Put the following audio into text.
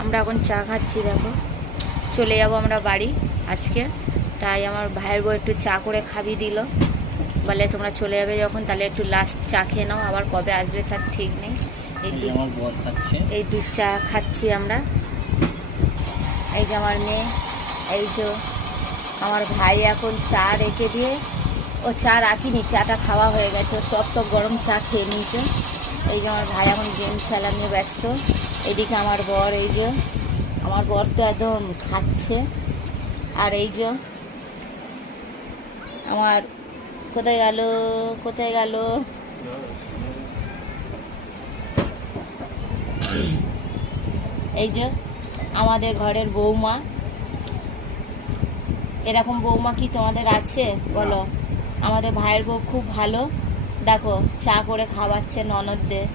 আমরা এখন চা খাচ্ছি, দেখো চলে যাব আমরা বাড়ি আজকে। তাই আমার ভাইয়ের বউ একটু চা করে খাবি দিল, বলে তোমরা চলে যাবে যখন তাহলে একটু লাস্ট চা খেয়ে নাও, আবার কবে আসবে তার ঠিক নেই। এই দুধ চা খাচ্ছি আমরা। এই যে আমার মেয়ে, এই যে আমার ভাই এখন চা রেখে দিয়ে, ও চা রাখিনি, চাটা খাওয়া হয়ে গেছে, টপ টপ গরম চা খেয়ে নিয়েছে। এই যে আমার ভাই এখন গেম খেলা নিয়ে ব্যস্ত। এদিকে আমার বর, এই যে আমার বর তো একদম খাচ্ছে। আর এই যে আমার কোথায় গেল, কোথায় গেল, এই যে আমাদের ঘরের বৌমা। এরকম বৌমা কি তোমাদের আছে বলো? আমাদের ভাইয়ের বউ খুব ভালো, দেখো চা করে খাওয়াচ্ছে ননদদের।